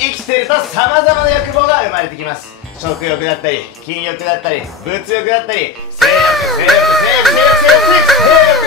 生きてると様々な欲望が生まれてきます。食欲だったり、筋欲だったり、物欲だったり、性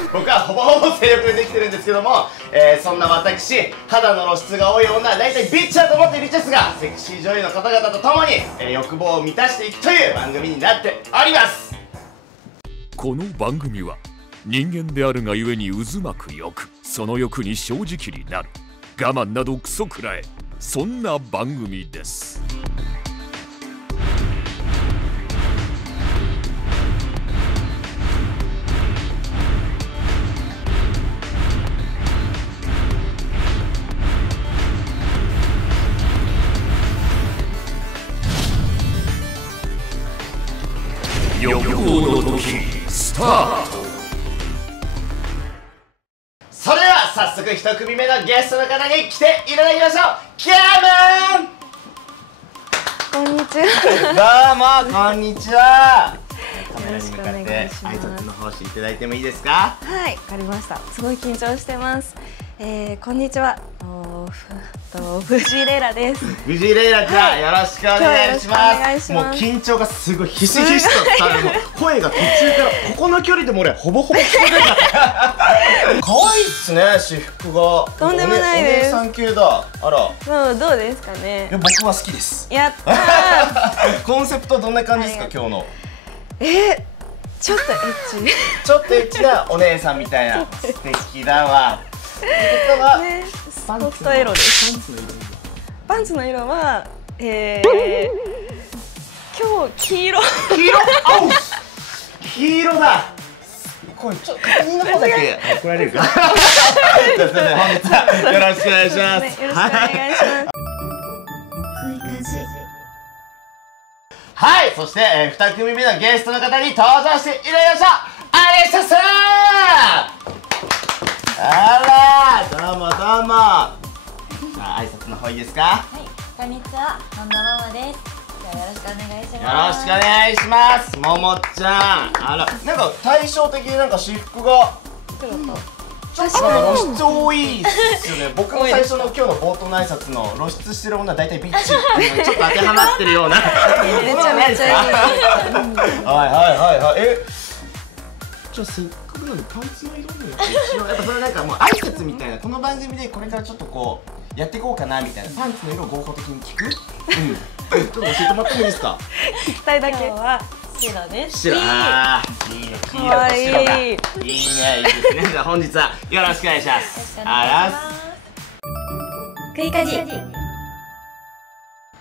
欲。僕はほぼほぼ性欲でできてるんですけども、そんな私、肌の露出が多い女、大体ビッチだと思っているですが、セクシー女優の方々と共に、欲望を満たしていくという番組になっております。この番組は人間であるがゆえに渦巻く欲、その欲に正直になる、我慢などクソくらえ、そんな番組です。欲望の時スタート。それでは早速一組目のゲストの方に来ていただきましょう。キャムこんにちは。どうもこんにちは。カメよろしくおラに向かっ願いします。て挨拶の方していただいてもいいですか？はい、わかりました。すごい緊張してます。こんにちは。藤井レイラです。藤井レイラちゃん、はいよろしくお願いします。もう今緊張がすごいひしひしと伝わる。もう声が途中からここの距離でも俺ほぼほぼ聞こえなかった。可愛いっすね、私服が。とんでもないです。お姉さん系だ。あら。どうですかね。いや、僕は好きです。やったー。コンセプトどんな感じですか、今日の。ちょっとエッチ。ちょっとエッチなお姉さんみたいな。素敵だわ。ってことは、ね、ソフトエロです。パンツの色は今日黄色。黄色。あう。黄色だ。これちょっと確認の方だけ怒られるか。すみません、本日はよろしくお願いします。よろしくお願いします。はい、そして2組目のゲストの方に登場していただきました。アレッサさん。あら、どうもどうも。さあ、挨拶の方いいですか？はい、こんにちは、本田ママです。じゃあよろしくお願いしよろます。しくお願いします。ももちゃん。あら、なんか対照的になんか私服が黒と。ちょっとなんか露出多いっすよね。僕も最初の今日の冒頭の挨拶の露出してる女は大体ビッチっていうのにちょっと当てはまってるような。めちゃめちゃいい。はい。じゃあせっかくなのでパンツの色もやっぱそれなんかもう挨拶みたいな、この番組でこれからちょっとこうやっていこうかなみたいな、パンツの色を合法的に聞く。ちょっと教えてもらってもいいですか？聞きたいだけ。今日は白です。白。あー、いいね。黄色と白がいいね。いいですね。じゃあ本日はよろしくお願いしまよろしす。くお願いします。クイカジ。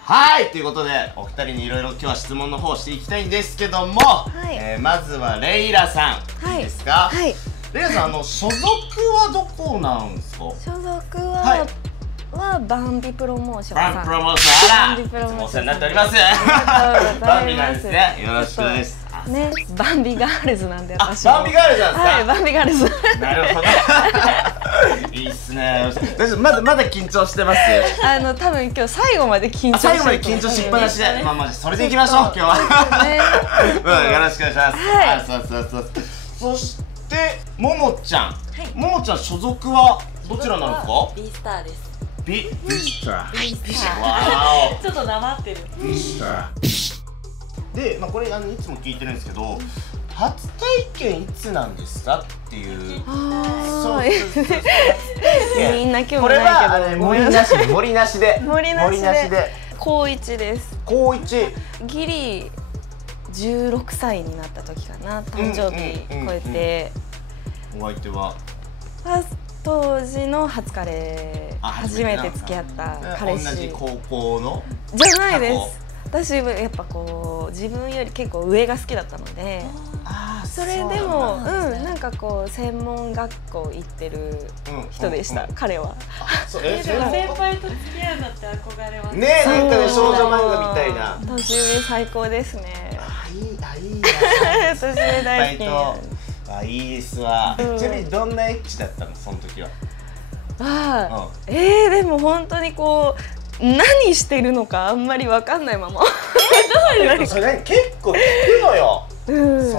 はい、ということでお二人にいろいろ今日は質問の方をしていきたいんですけども、まずはレイラさん、いいですか？はい。レイラさん、所属はどこなんですか？所属はいはバンビプロモーションさん。バンプロモーション。あら、バンビプロモーションお世話になっております。ありがとうございますバンビなんですね。よろしくお願いします。ね、バンビガールズなんであ、私も。バンビガールズなんですか？はい、バンビガールズ。なるほど。いいっすね。大丈夫、まだ緊張してます。多分今日最後まで緊張してる。最後まで緊張しっぱなしで、まあそれでいきましょう今日は。よろしくお願いします。はい。そしてももちゃん、ももちゃん所属はどちらなんですか？ビースターです。ビスター。ビースター。わちょっとなまってる。ー。ビスター。で、まあこれいつも聞いてるんですけど、初体験いつなんですかっていう。そう。みんな興味ないけど。これは森なしで。森なしで。高1です。高1。ギリ16歳になった時かな、誕生日超えて。お相手は当時の初カレー、初めて付き合った彼氏。同じ高校の？じゃないです。私はやっぱこう自分より結構上が好きだったので、それでもなんかこう専門学校行ってる人でした、彼は。先輩と付き合うのって憧れますね。なんかね、少女漫画みたいな。年上最高ですね。いい年上大好き。あ、いいですわ。ちなみにどんなエッチだったの、その時は？でも本当にこう何してるのかあんまり分かんないまま。それ結構聞くのよ。そ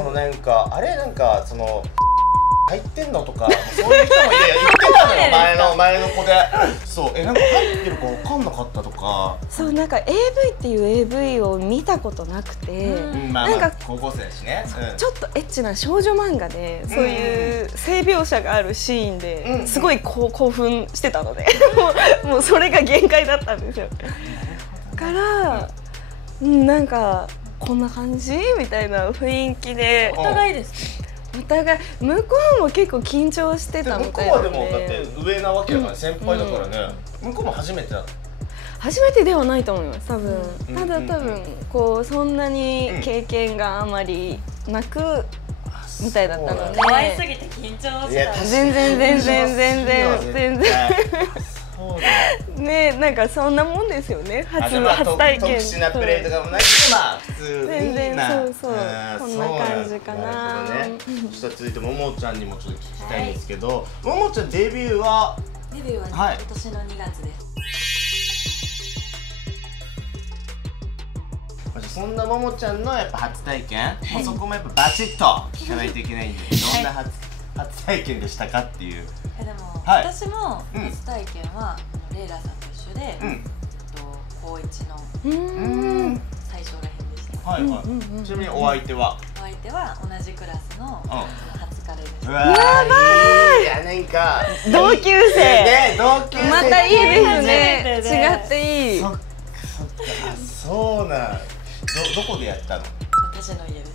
のなんかあれなんかその入ってんのとかそういう人もいや言ってたのよ前の子でそうなんか入ってるか分かんなかったとかそうなんか AV っていう AV を見たことなくて、なんか高校生だしね、ちょっとエッチな少女漫画でそういう性描写があるシーンですごい興奮してたのでもうそれが限界だったんですよ。からなんかこんな感じみたいな雰囲気でお互いですお互い向こうも結構緊張してたみ向こたいうなのはでもだってで上なわけだから先輩だからね向こうも初めてだった初めてではないと思います多分。ただ多分こうそんなに経験があまりなくみたいだったので可愛すぎて緊張した。全然ねなんかそんなもんですよね初体験特殊なプレーとかもなくてまあ普通に全然そうこんな感じかな。そしたら続いてももちゃんにもちょっと聞きたいんですけどももちゃんデビューはデビューはね今年の2月です。そんなももちゃんのやっぱ初体験そこもやっぱバチッと聞かないといけないんでどんな初体験でしたかっていう。でも私も初体験はレイラさんと一緒で高1の最初らへんでした。はいはい。ちなみにお相手は同じクラスの初彼です。うわーいいやなんか同級生またいいですね。違っていい。そうなんどこでやったの？私の家です。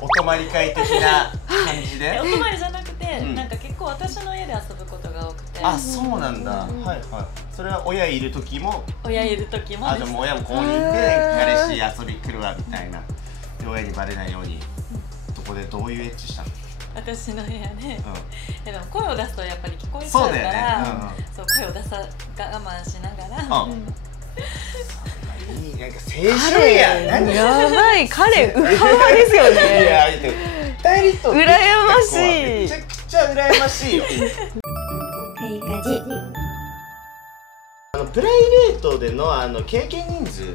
お泊まり会的な感じで？お泊まりじゃなくて、なんか結構私の家で遊ぶことが多くて。あ、そうなんだ。はいはい。それは親いる時も？親いる時も。でも親もここにいて彼氏遊び来るわみたいな。で親にバレないように。どこでどういうエッチしたの？私の部屋で。でも声を出すとやっぱり聞こえちゃうから、そう声を出さ我慢しながら。なんか青春ややばい彼ウハウハですよね。いや2人と羨ましいめちゃくちゃ羨ましいよ。プライベートでの経験人数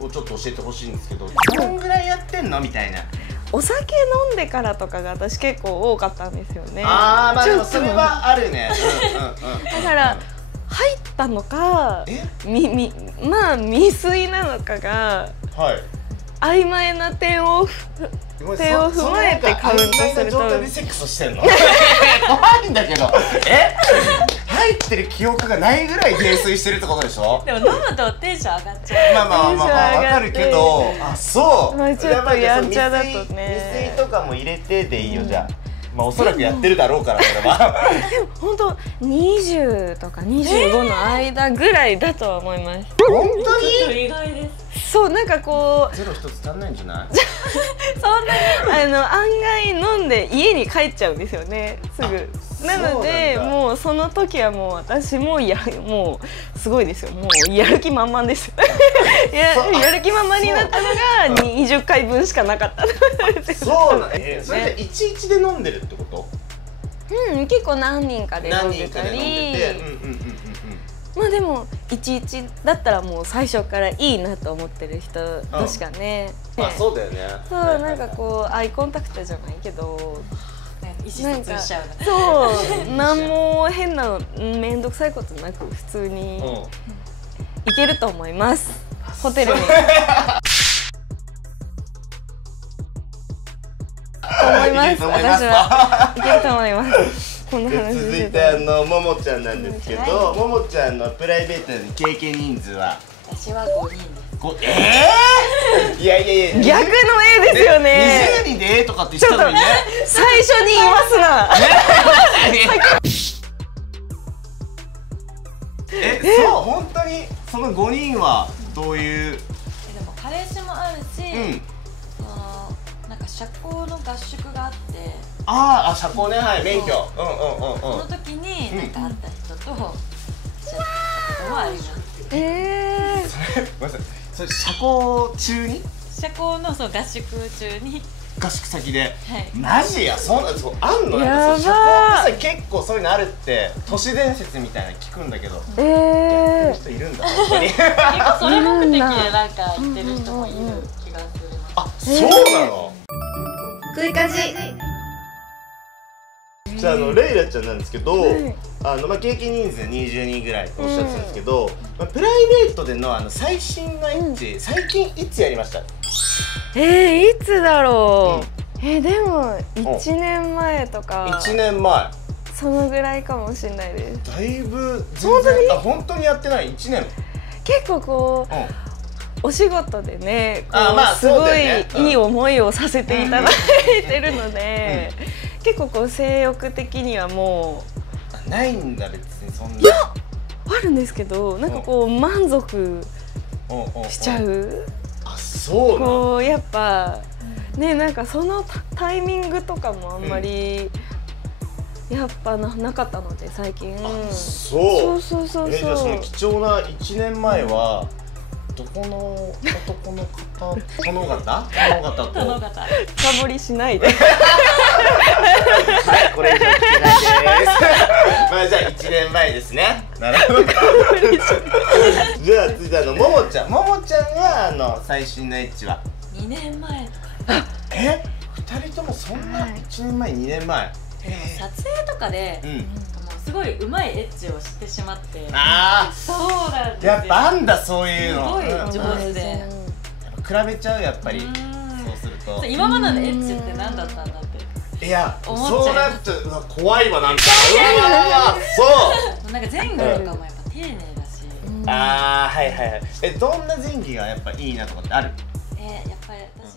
をちょっと教えてほしいんですけどどんぐらいやってんのみたいな。お酒飲んでからとかが私結構多かったんですよね。まあでもそれはあるね。だから入ったのかまあ未遂なのかが曖昧な点を踏まえてカウントすると状態でセックスしてんの？怖いんだけど入ってる記憶がないぐらい泥酔してるってことでしょ？でも飲むとテンション上がっちゃう。まあわかるけどそうちょっとやんちゃだとね未遂とかも入れてでいいよじゃあ。おそらくやってるだろうからそれは。でも本当20とか25の間ぐらいだとは思います。本当に？意外です。そうなんかこうゼロ一つ足んないんじゃない？そんなに案外飲んで家に帰っちゃうんですよねすぐ。なのでもうその時はもう私ももうすごいですよ。もうやる気満々です。やる気満々になったのが20回分しかなかった。そうなんそれで11で飲んでるってこと？結構何人かで飲んでたり。まあでも11だったらもう最初からいいなと思ってる人としかね。まあそうだよね。そうなんかこうアイコンタクトじゃないけど。なんかそう何も変な面倒くさいことなく普通に行けると思います。ホテルに。思います。私はいけると思います。こんな話続いてももちゃんなんですけど、ももちゃんのプライベートでの経験人数は？私は5人です。いや逆の A ですよね。20人で A とかって言ったのにね。最初に言いますな。そう本当にその5人はどういう？でも彼氏もあるし、なんか社交の合宿があって。社交ね、はい、免許。その時になんか会った人としゃったこともあります。ごめんなさい。それ社交中に？社交の合宿中に合宿先で。マジや、そうあんの？やばー。社交って結構そういうのあるって都市伝説みたいな聞くんだけど。やってる人いるんだ本当に。結構それ目的でなんか行ってる人もいる気がする。そうなの？食いかじ。じゃあレイラちゃんなんですけど、経験人数20人ぐらいとおっしゃってたんですけど、プライベートでの最新のエッチ、最近いつやりました？いつだろう。でも1年前とか。1年前。そのぐらいかもしれないです。だいぶ本当にやってない1年。結構こう、お仕事でね、すごいいい思いをさせていただいてるので、結構こう性欲的にはもうないんだ別にそんな。いやあるんですけど、なんかこう満足しちゃう。そうこうやっぱね、なんかそのタイミングとかもあんまりやっぱなかったので最近。そうじゃあその貴重な1年前はどこの男の方、殿方と深掘りしないではいこれ以上聞けないですじゃあ1年前ですね。なるほどじゃあ続いてももちゃんが最新のエッチは2年前とか。2人ともそんな1年前2年前。でも撮影とかで、もうすごい上手いエッチをしてしまって。そうなんですよ。やっぱあんだそういうの。すごい上手で。比べちゃうやっぱり。そうすると。今までのエッチって何だったんだって。いや、そうなっちゃう。怖いわなんか。そう。なんか前後とかもやっぱ丁寧だし。はい。どんな前戯がやっぱいいなとかってある？やっぱり私。